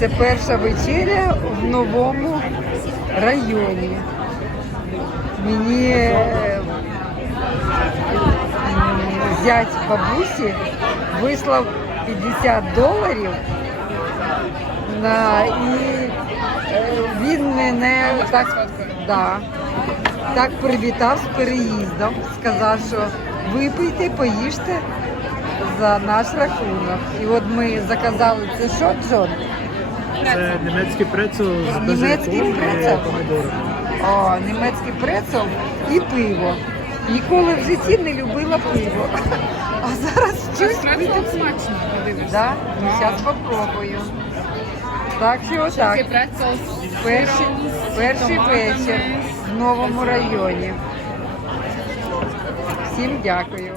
Це перша вечеря в новому районі. Мені е, зять бабусі вислав 50 доларів на, і е, він мене так, да, так привітав з переїздом, сказав, що випийте, поїжте за наш рахунок. І от ми заказали це що, Джон? Це німецький прецел з Німецький базиліком і прецел? О, німецький прецел і пиво. Ніколи в житті не любила пиво. А зараз Насправді пити смачно, подивишся. Да? Ну, зараз попробую. Так що отак. Перший, перший вечір в новому районі. Всім дякую.